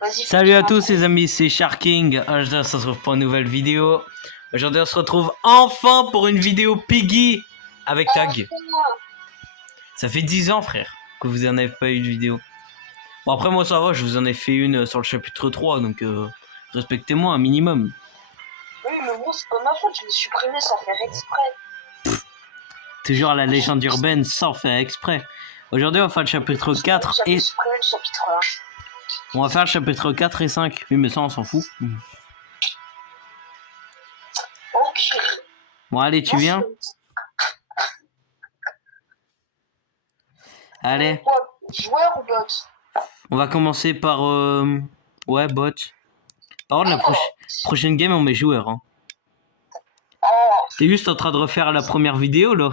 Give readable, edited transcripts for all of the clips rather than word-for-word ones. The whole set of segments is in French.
Vas-y. Salut à tous les amis, c'est Sharking. On se retrouve pour une nouvelle vidéo. Aujourd'hui on se retrouve enfin pour une vidéo Piggy avec Tag. Ça fait 10 ans frère que vous en avez pas eu de vidéo. Bon après moi ça va, je vous en ai fait une sur le chapitre 3 donc respectez-moi un minimum. Oui mais moi c'est pas ma faute, je l'ai supprimé sans faire exprès. Toujours la légende urbaine sans faire exprès. Aujourd'hui on va faire le chapitre 4 et... supprimé le chapitre 1. On va faire le chapitre 4 et 5. Oui mais ça on s'en fout. Ok. Bon allez tu viens. Allez. Joueur ou bot? On va commencer par... Ouais, bot. Par contre, la prochaine game, on met joueur. Hein. T'es juste en train de refaire la première vidéo, là.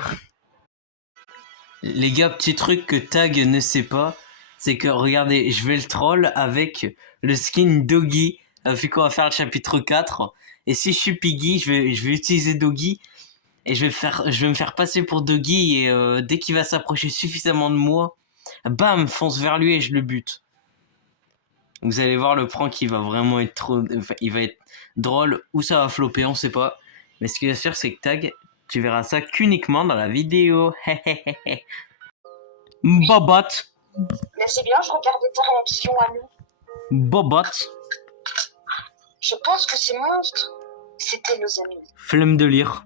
Les gars, petit truc que Tag ne sait pas, c'est que, regardez, je vais le troll avec le skin Doggy, vu qu'on va faire le chapitre 4. Et si je suis Piggy, je vais utiliser Doggy. Et je vais me faire passer pour Doggy. Et dès qu'il va s'approcher suffisamment de moi, bam, fonce vers lui et je le bute. Vous allez voir le prank qui va vraiment être il va être drôle ou ça va flopper, on sait pas. Mais ce qui est sûr, c'est que Tag, tu verras ça qu'uniquement dans la vidéo. Bobot. Mais c'est bien, je regardais ta réaction à nous. Bobot. Je pense que ces monstres, c'était nos amis. Flemme de lire.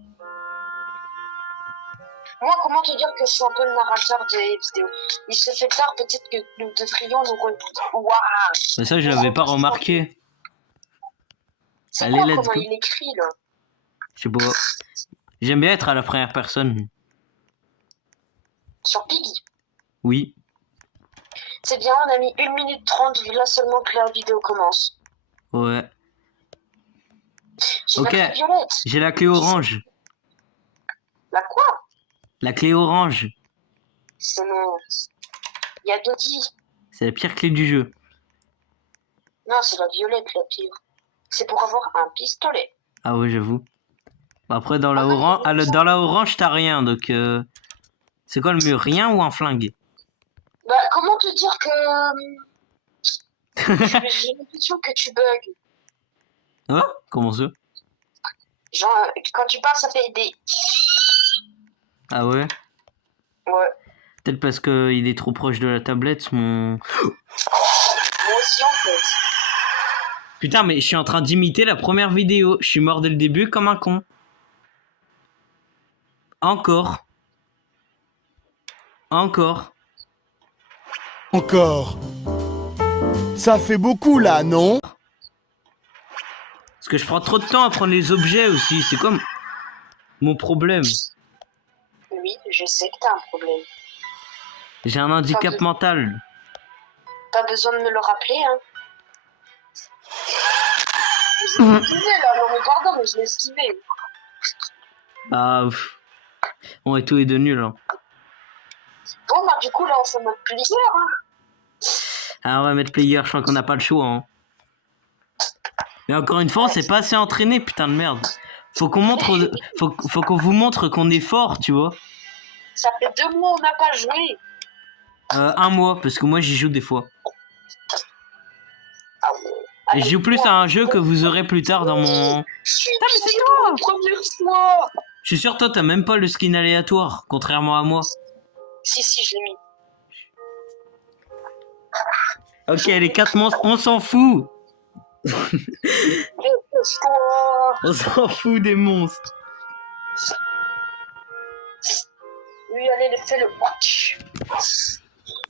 Moi, comment te dire que je suis un peu le narrateur des vidéos? Il se fait tard, peut-être que nous devrions nous... Waouh. Mais ça, je l'avais pas remarqué. C'est quoi comment il écrit, là? Je sais pas. J'aime bien être à la première personne. Sur Piggy? Oui. C'est bien, on a mis 1 minute 30, là seulement que la vidéo commence. Ouais. J'ai la clé violette. J'ai la clé orange. La quoi? La clé orange. C'est mon... Il y a Dodie. C'est la pire clé du jeu. Non, c'est la violette, la pire. C'est pour avoir un pistolet. Ah ouais, j'avoue. Après, dans la orange, t'as rien, donc... C'est quoi le mieux, rien ou un flingue? Bah, comment te dire que... J'ai l'impression que tu bugs. Hein? Comment ça? Genre, quand tu parles, ça fait des... Ah ouais? Ouais. Peut-être parce qu'il est trop proche de la tablette, mon... Moi aussi, en fait. Putain, mais je suis en train d'imiter la première vidéo. Je suis mort dès le début comme un con. Encore. Encore. Encore. Ça fait beaucoup là, non? Parce que je prends trop de temps à prendre les objets aussi. C'est comme mon problème. Oui, je sais que t'as un problème. J'ai un handicap mental. Pas besoin de me le rappeler, hein. Je l'ai esquivé là, non mais pardon, mais je l'ai esquivé. Ah, on est tous les deux nuls. Hein. Bon, bah du coup là, on fait notre player, hein. Ah ouais, mettre player, je crois qu'on n'a pas le choix. Hein. Mais encore une fois, on s'est pas assez entraîné, putain de merde. Faut qu'on montre, faut qu'on vous montre qu'on est fort, tu vois. Ça fait 2 mois on n'a pas joué. 1 mois, parce que moi j'y joue des fois. Ah ouais. Et je joue plus à un jeu que vous aurez plus tard dans mon... Putain, mais c'est toi! Première fois! Je suis sûr, toi, t'as même pas le skin aléatoire, contrairement à moi. Si, je l'ai mis. Ok, les 4 monstres, on s'en fout. On s'en fout des monstres. Oui, allez, fais le watch.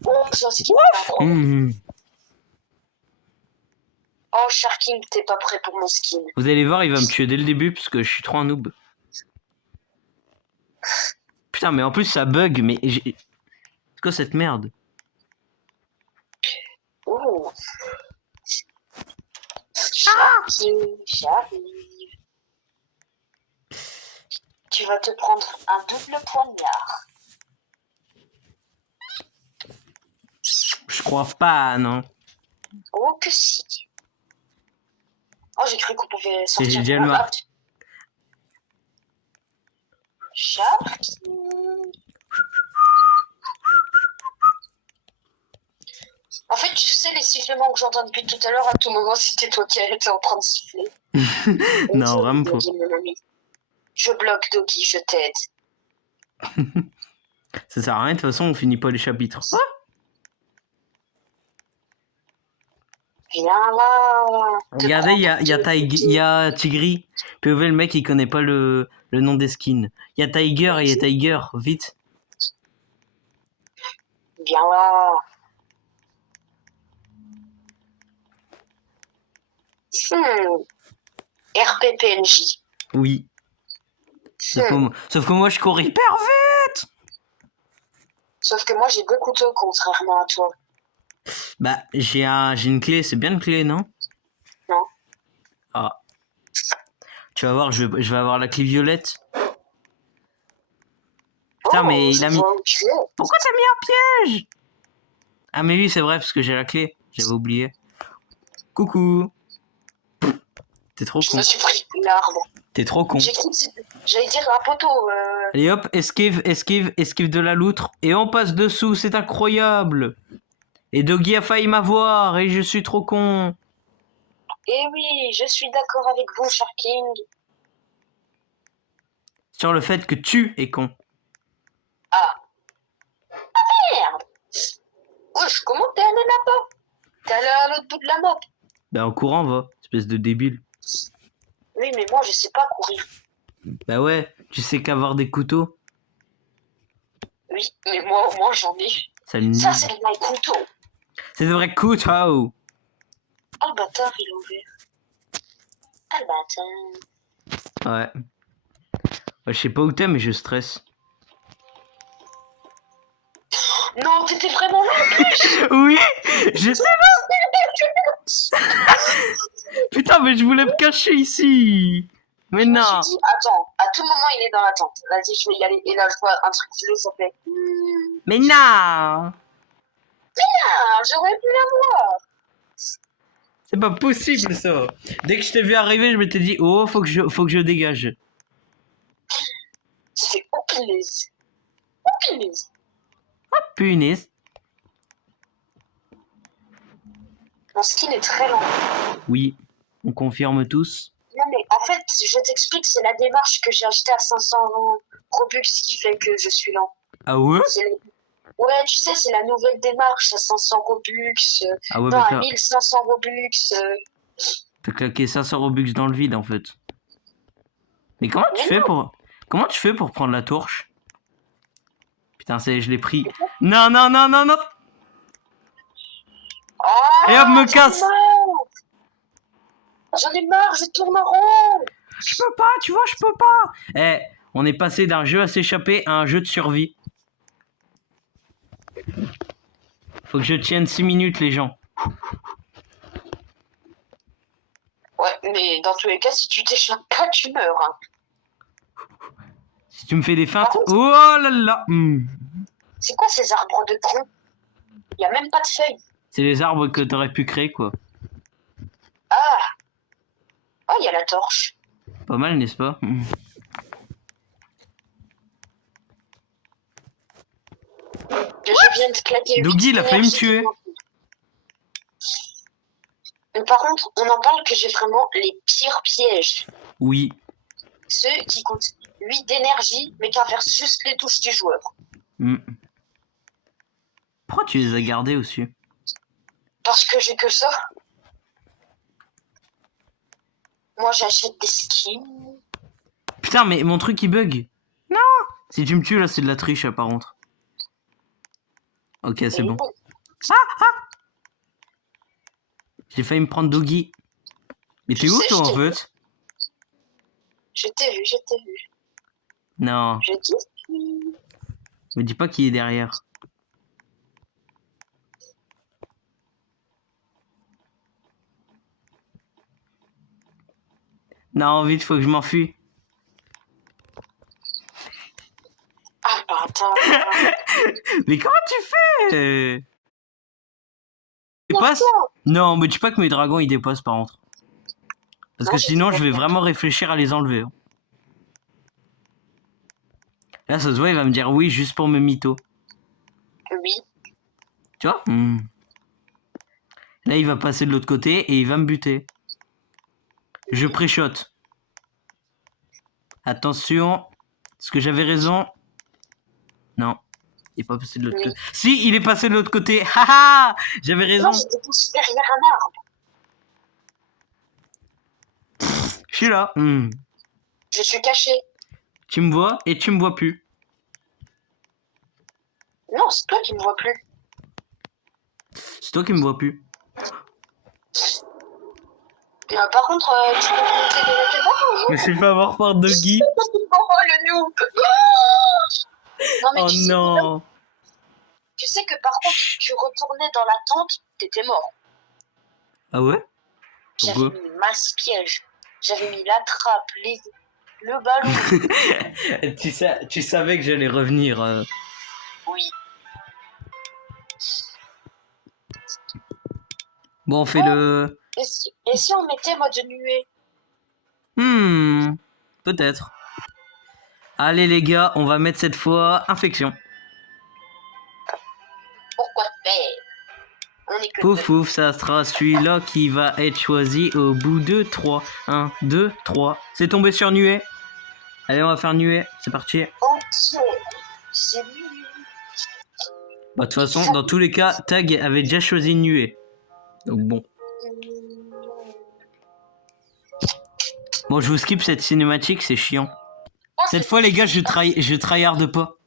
Oh, ça, c'est Oh, Sharking, t'es pas prêt pour mon skin. Vous allez voir, il va me tuer dès le début parce que je suis trop un noob. Putain, mais en plus ça bug, mais c'est quoi cette merde? Oh. J'arrive. Tu vas te prendre un double poignard. Je crois pas, non. Oh que si. Oh, j'ai cru qu'on pouvait sortir. J'ai déjà le marque. Sharking. En fait, tu sais, les sifflements que j'entends depuis tout à l'heure, à tout moment, c'était toi qui étais en train de siffler. Non, vraiment pas. Mon ami. Je bloque Doggy, je t'aide. Ça sert à rien, de toute façon, on finit pas les chapitres. Ah, Viens là. regardez, il y a Tigri. POV, le mec, il connaît pas le nom des skins. Il y a Tiger et il y a Tiger, vite. Viens là. RPPNJ. Oui. Sauf que moi, je cours hyper vite. Sauf que moi, j'ai deux couteaux, contrairement à toi. Bah, j'ai une clé, c'est bien une clé, non? Non. Ah. Tu vas voir, je vais avoir la clé violette. Putain, mais il a mis... Pourquoi t'as mis un piège? Ah, mais oui, c'est vrai, parce que j'ai la clé. J'avais oublié. Coucou. T'es trop Je con. me suis pris une arbre. T'es trop con. J'ai cru que c'était... J'allais dire un poteau. Allez hop, esquive de la loutre. Et on passe dessous, c'est incroyable. Et Doggy a failli m'avoir, et je suis trop con. Eh oui, je suis d'accord avec vous, Sharking. Sur le fait que tu es con. Ah. Merde. Wesh, comment t'es allé là-bas? T'es allé à l'autre bout de la map. Bah en courant va, espèce de débile. Oui, mais moi, je sais pas courir. Bah ouais, tu sais qu'avoir des couteaux. Oui, mais moi, au moins, j'en ai. Ça me... Ça, c'est le vrai couteau. C'est de vrais couteaux. Ah, le bâtard, il est ouvert. Ah, le bâtard. Ouais. Ouais, je sais pas où t'es, mais je stresse. Non, t'étais vraiment là en plus. Oui, j'étais là. Putain, mais je voulais me cacher ici. Mais Je me non. suis dit, attends, à tout moment, il est dans la tente. Vas-y, je vais y aller. Et là, je vois un truc bleu, ça fait... Mais non. Ah, j'aurais pu l'avoir. C'est pas possible ça. Dès que je t'ai vu arriver, je m'étais dit, oh, faut que je dégage. Ça fait oupinaise. Oupinaise. Punaise. Mon skin est très lent. Oui, on confirme tous. Non, mais en fait, je t'explique, c'est la démarche que j'ai achetée à 500 Robux qui fait que je suis lent. Ah ouais? Ouais, tu sais, c'est la nouvelle démarche à 500 Robux. Ah ouais, Non, bah à 1500 Robux. t'as claqué 500 Robux dans le vide en fait. Mais comment tu fais pour prendre la torche? Putain, je l'ai pris. Non, non, non, non, non. Oh, Et hop, me casse. J'en ai marre, je tourne en rond. Je peux pas, tu vois, je peux pas. Eh, on est passé d'un jeu à s'échapper à un jeu de survie. Faut que je tienne 6 minutes, les gens. Ouais, mais dans tous les cas, si tu t'échappes pas, tu meurs. Hein. Si tu me fais des feintes... Par contre- Oh là là. C'est quoi ces arbres de con? Y a même pas de feuilles. C'est les arbres que t'aurais pu créer, quoi. Ah. Oh, y a la torche. Pas mal, n'est-ce pas? Je viens de claquer. Doggy, il a failli me énergie. tuer. Mais par contre, on en parle que j'ai vraiment les pires pièges. Oui. Ceux qui coûtent 8 d'énergie, mais qui inversent juste les touches du joueur. Pourquoi tu les as gardés aussi? Parce que j'ai que ça. Moi, j'achète des skins. Putain, mais mon truc il bug. Non. Si tu me tues là, c'est de la triche par contre. Ok, c'est bon. J'ai failli me prendre Doggy. Mais t'es où toi en fait? Je t'ai vu. Non. Je dis. Me dis pas qui est derrière. Non, vite, faut que je m'enfuis. Ah, bâtard. Mais comment tu fais? Dépasse? Non, me dis pas que mes dragons ils dépassent par contre. Parce que sinon je vais vraiment réfléchir à les enlever. Là ça se voit, il va me dire oui juste pour me mytho. Oui. Tu vois? Là, il va passer de l'autre côté et il va me buter. Je pré-shot. Attention. Est-ce que j'avais raison? Non. Il est pas passé de l'autre Oui. côté. Si, il est passé de l'autre côté. Haha. J'avais raison. Non, j'étais poussé derrière un arbre. Je suis là. Je suis caché. Tu me vois et tu me vois plus. Non, c'est toi qui me vois plus. C'est toi qui me vois plus. Par contre, tu peux me monter des bas Je me suis fait avoir par Doggy. Oh, le noob. Non, mais Oh tu non. sais que par contre, tu retournais dans la tente, t'étais mort. Ah ouais? J'avais Pourquoi? mis masse piège. J'avais mis la trappe, le ballon. Tu savais que j'allais revenir. Oui. Bon, on fait le... Et si on mettait mode nuée? Peut-être. Allez les gars, on va mettre cette fois infection. Pourquoi faire? On est que Pouf pouf, ça sera celui-là qui va être choisi au bout de 3. 1, 2, 3. C'est tombé sur nuée. Allez, on va faire nuée. C'est parti. entier. C'est lui. Bah, de toute façon, dans tous les cas, Tag avait déjà choisi nuée. Donc bon. Bon, je vous skip cette cinématique, c'est chiant. Cette fois, les gars, je tryhard pas.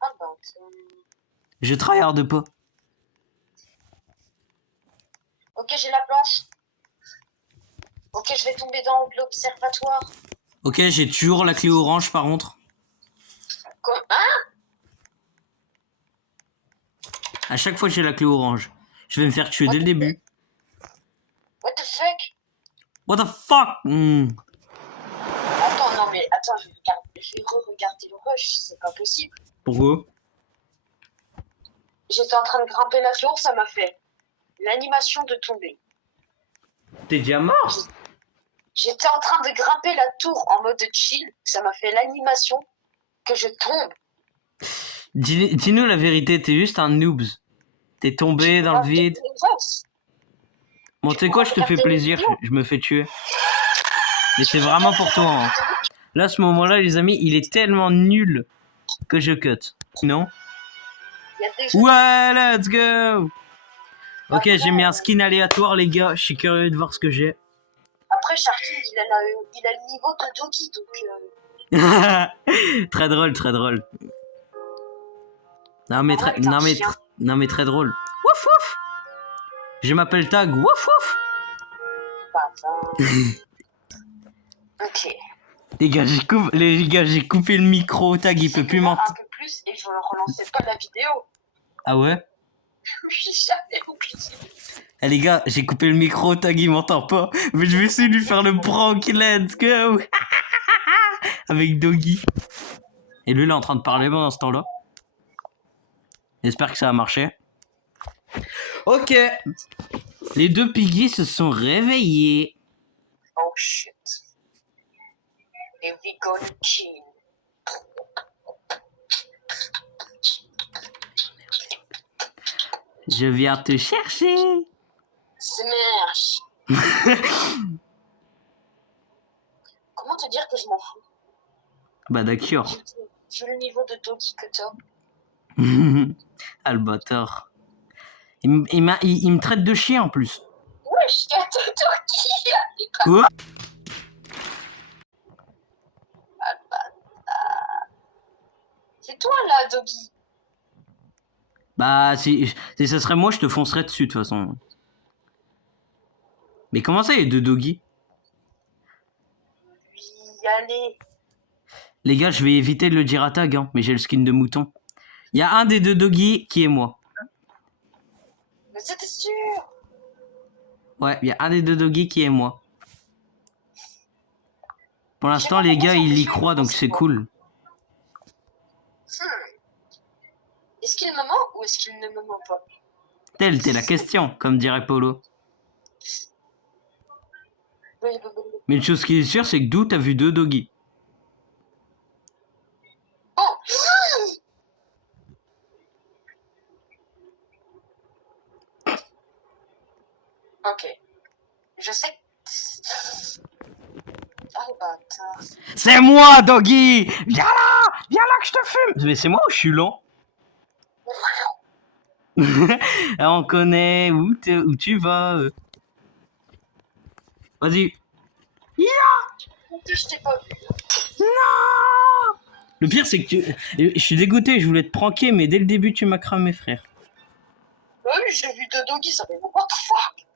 Ah bah, Je tryhard pas. ok, j'ai la planche. Ok, je vais tomber dans l'observatoire. Ok, j'ai toujours la clé orange par contre. Hein? À chaque fois, j'ai la clé orange. Je vais me faire tuer dès le début. What the fuck? What the fuck? Attends, non mais attends, je vais re-regarder le rush, c'est pas possible. Pourquoi? J'étais en train de grimper la tour, ça m'a fait l'animation de tomber. T'es déjà mort? J'étais en train de grimper la tour en mode chill, ça m'a fait l'animation que je tombe. Dis-nous la vérité, t'es juste un noobs. T'es tombé dans le vide. Bon, tu sais quoi, je te fais plaisir, je me fais tuer. Mais c'est vraiment pour toi. Hein. Là, à ce moment-là, les amis, il est tellement nul que je cut. Non? Ouais, let's go! Ok, j'ai mis un skin aléatoire, les gars. Je suis curieux de voir ce que j'ai. Après, Sharky, il a le niveau de Doki, donc... Très drôle, très drôle. Non, mais très, non, mais très drôle. Wouf, wouf! Je m'appelle Tag. Wouf, wouf! Ok. Les gars, j'ai coupé le micro. Tag, il peut plus m'entendre. Un peu plus et je ne relançais pas la vidéo. Ah ouais? Oui, j'avais oublié. Eh les gars, j'ai coupé le micro, Tag il m'entend pas. Mais je vais essayer de lui faire le prank, let's go. Avec Doggy. Et lui, il est en train de parler pendant ce temps-là. J'espère que ça a marché. Ok. Les deux piggies se sont réveillés. Oh shit. Et we gonna kill. Je viens te chercher. Smash. Comment te dire que je m'en fous? Bah d'accord. J'ai le niveau de Doki que toi. Ah le bâtard. Il me traite de chien en plus. Wesh, y'a Doki. Quoi? C'est toi là, Doki. Bah si ça serait moi, je te foncerais dessus de toute façon. Mais comment ça, il y a deux Doggy? Oui, allez. Les gars, je vais éviter de le dire à Tag, hein, mais j'ai le skin de mouton. Il y a un des deux Doggy qui est moi. Mais c'était sûr. Ouais, il y a un des deux Doggy qui est moi. Pour l'instant, les gars, ils y croient, donc c'est cool. Est-ce qu'il me ment ou est-ce qu'il ne me ment pas? Telle était la question, comme dirait Polo. Mais une chose qui est sûre, c'est que d'où t'as vu deux Doggy. Oh. Ok. Je sais que... Oh bâtard. C'est moi, Doggy! Viens là que je te fume! Mais c'est moi ou je suis lent? On connaît où tu vas. Vas-y. Je t'ai pas vu. Non! Le pire, c'est que je suis dégoûté, je voulais te pranker, mais dès le début, tu m'as cramé, frère. Oui, j'ai vu de Doggy, ça fait what the fuck.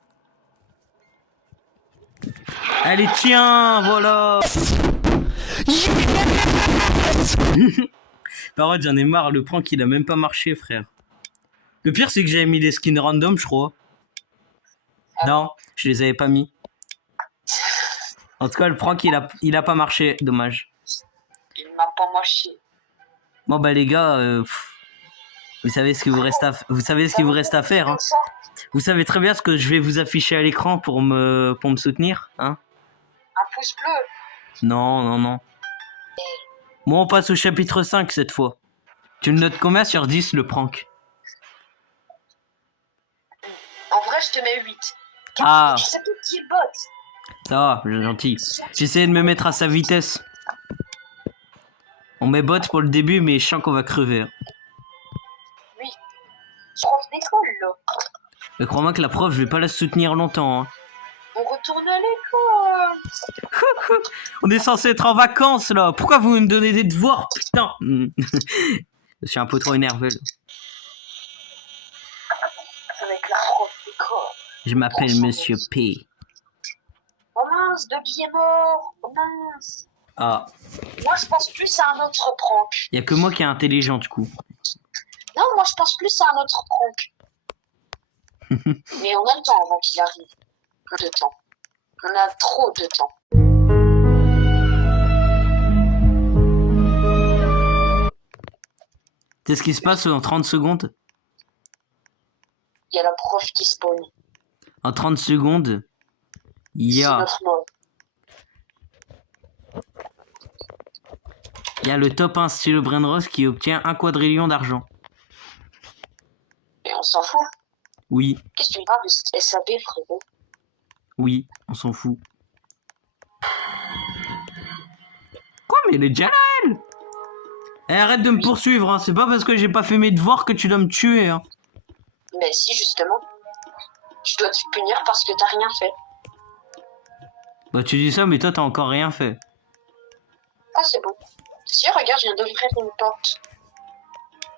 Allez, tiens, voilà! Par contre, j'en ai marre, le prank, il a même pas marché, frère. Le pire, c'est que j'avais mis des skins random, je crois. Non, je les avais pas mis. En tout cas, le prank, il a pas marché, dommage. Il m'a pas marché. Bon, bah, les gars, vous savez ce qu'il vous reste à faire, hein. Vous savez très bien ce que je vais vous afficher à l'écran pour me soutenir, hein. Un pouce bleu. Non. Bon, on passe au chapitre 5 cette fois. Tu le notes combien sur 10 le prank? En vrai, je te mets 8. Ah, Tu sais plus qui est le bot. ça va, gentil. J'essayais de me mettre à sa vitesse. On met bot pour le début, mais je sens qu'on va crever. Hein. Oui. Je rentre d'école, là. Mais crois-moi que la prof, je vais pas la soutenir longtemps. Hein. On retourne à l'école. On est censé être en vacances, là. Pourquoi vous me donnez des devoirs, putain? Je suis un peu trop énervé, là. Avec la prof d'école. Je m'appelle Monsieur P. Oh mince, Doggy est mort. Oh mince. Ah, Moi, je pense plus à un autre prank. y a que moi qui est intelligent, du coup. Non, moi, je pense plus à un autre prank. Mais on a le temps avant qu'il arrive. Peu de temps. On a trop de temps. C'est ce qui se passe en 30 secondes. Il y a la prof qui spawn. En 30 secondes, il y C'est a, notre mort. le top 1 stylo Brainrose qui obtient 1 quadrillion d'argent. Et on s'en fout. Oui, Qu'est-ce que tu parles de SAB, frérot? oui, on s'en fout. Quoi, mais elle est déjà là, elle? Eh, arrête de me poursuivre, hein. C'est pas parce que j'ai pas fait mes devoirs que tu dois me tuer, hein. Mais si, justement. Je dois te punir parce que t'as rien fait. Bah, tu dis ça, mais toi, t'as encore rien fait. Ah, c'est bon. Si, regarde, je viens d'ouvrir une porte.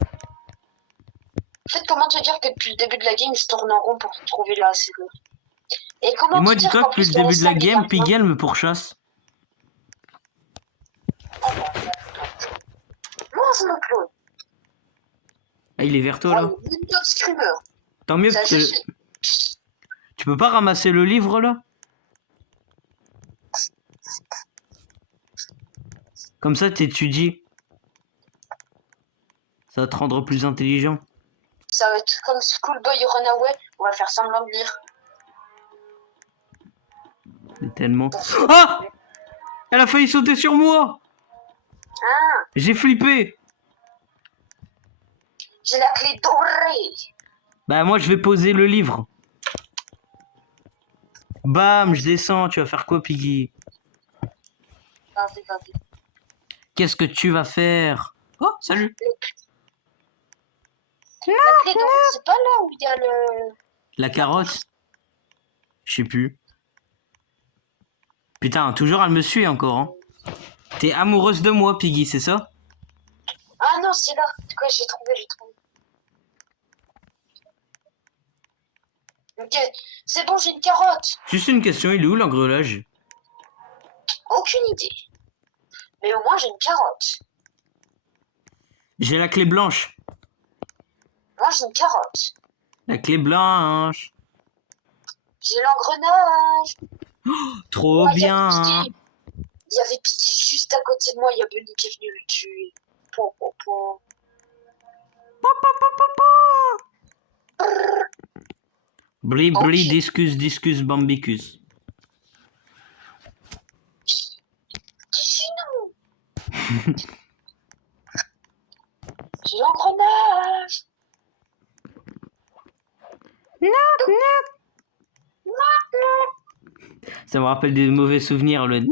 En fait, comment te dire que depuis le début de la game, je tourne en rond pour trouver la serrure. Et comment Et moi, te dire dis-toi qu'en que depuis plus, le début de la SAB, game, il Piggy, elle me pourchasse. Mange mon clone. Ah, il est vers toi, là. Windows Screamer. Tant mieux, Ça, parce je que... suis. Tu peux pas ramasser le livre, là? Comme ça, t'étudies. Ça va te rendre plus intelligent. Ça va être comme Schoolboy Runaway. On va faire semblant de lire. C'est tellement... Ah! Elle a failli sauter sur moi! Ah, J'ai flippé! j'ai la clé dorée. Bah, moi, je vais poser le livre. Bam, je descends. Tu vas faire quoi, Piggy? Vas-y, vas-y. Qu'est-ce que tu vas faire? Oh, salut! La clé dorée, c'est pas là où il y a le... La carotte? Je sais plus. Putain, toujours elle me suit encore, hein. T'es amoureuse de moi, Piggy, c'est ça? Ah non, c'est là. Quoi, j'ai trouvé. Ok, c'est bon, j'ai une carotte. Juste une question, il est où l'engrenage? Aucune idée. Mais au moins, j'ai une carotte. J'ai la clé blanche. Moi, j'ai une carotte. La clé blanche. J'ai l'engrenage. Trop Oh, bien. Il y avait Piggy juste à côté de moi. Il y a Bunny qui est venu le tuer. Po, po, po. Bli bli Ok. discus bambicus. Sinon. J'ai l'engrenage. Knock knock. Non. Ça me rappelle des mauvais souvenirs, le... Il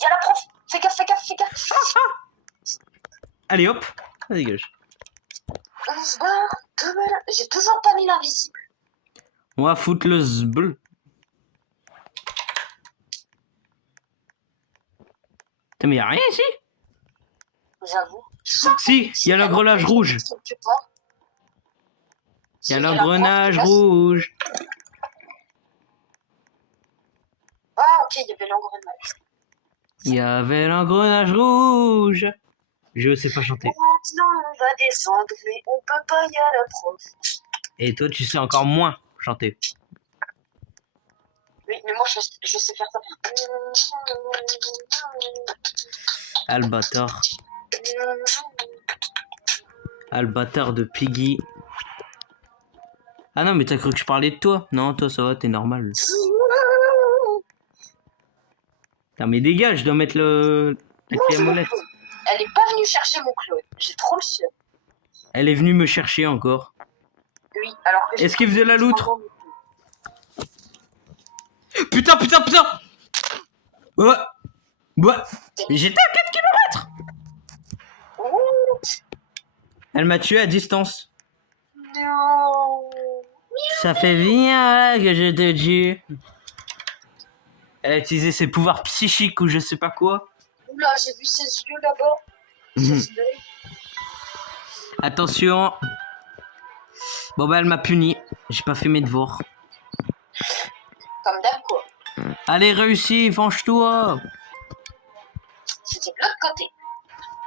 y a la prof. Fais gaffe, fais gaffe, fais gaffe. Allez hop, ça dégage. On se barre. J'ai toujours pas mis l'invisible. On va foutre le zbl. Putain, mais y'a rien ici. J'avoue. Si, il y a l'engrenage rouge. Il y a l'engrenage rouge. Ah, ok, il y avait l'engrenage. Il y avait l'engrenage rouge. Je sais pas chanter. Maintenant, on va descendre, mais on peut pas y aller à la prof. Et toi, tu sais encore moins chanter. Oui, mais moi, je sais faire ça. Albator. Albator de Piggy. Ah non, mais t'as cru que je parlais de toi? Non, toi, ça va, t'es normal. Putain, mais dégage, je dois mettre la clé à molette. Elle est pas venue chercher mon Chloé. J'ai trop le seum. Elle est venue me chercher encore. Oui, alors que Est-ce qu'il faisait la loutre? Putain, putain, putain! Ouais. Ouais. J'étais à 4 km! Elle m'a tué à distance. Non. Ça fait bien là que je te tue. Elle a utilisé ses pouvoirs psychiques ou je sais pas quoi. Oula, j'ai vu ses yeux là-bas. Ses yeux. Attention. Bon bah elle m'a puni. J'ai pas fait mes devoirs. Comme d'hab, quoi. Allez, réussis, venge-toi. C'était de l'autre côté.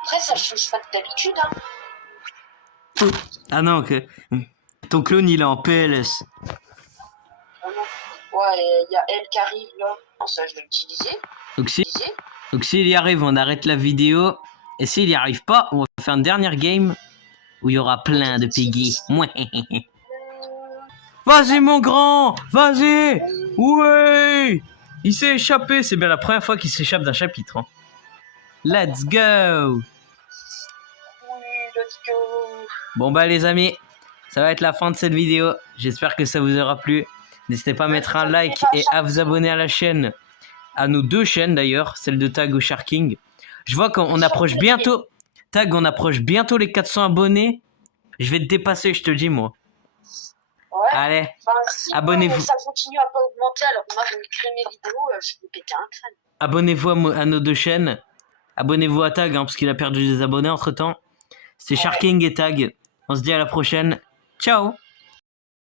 Après, ça change pas d'habitude, hein. Ah non, que ton clone il est en PLS. Oh non. Ouais, il y a elle qui arrive là. Non, ça, je vais l'utiliser. Donc s'il y arrive, on arrête la vidéo. Et s'il y arrive pas, on va faire une dernière game où il y aura plein de Piggy. Mouais. Vas-y mon grand, vas-y. Ouais. Il s'est échappé, c'est bien la première fois qu'il s'échappe d'un chapitre. Hein. Let's go. Oui, let's go. Bon bah les amis, ça va être la fin de cette vidéo. J'espère que ça vous aura plu. N'hésitez pas à mettre un like et à vous abonner à la chaîne. À nos deux chaînes d'ailleurs, celle de Tag ou Sharking. Je vois qu'on approche bientôt. Tag, on approche bientôt les 400 abonnés. Je vais te dépasser, je te le dis moi. Ouais. Allez, Enfin, si abonnez-vous. ça continue à pas augmenter, alors moi, je vais créer mes vidéos, je vais péter un crâne. Abonnez-vous à nos deux chaînes. Abonnez-vous à Tag, hein, parce qu'il a perdu des abonnés entre temps. C'était Sharking et Tag. On se dit à la prochaine. Ciao.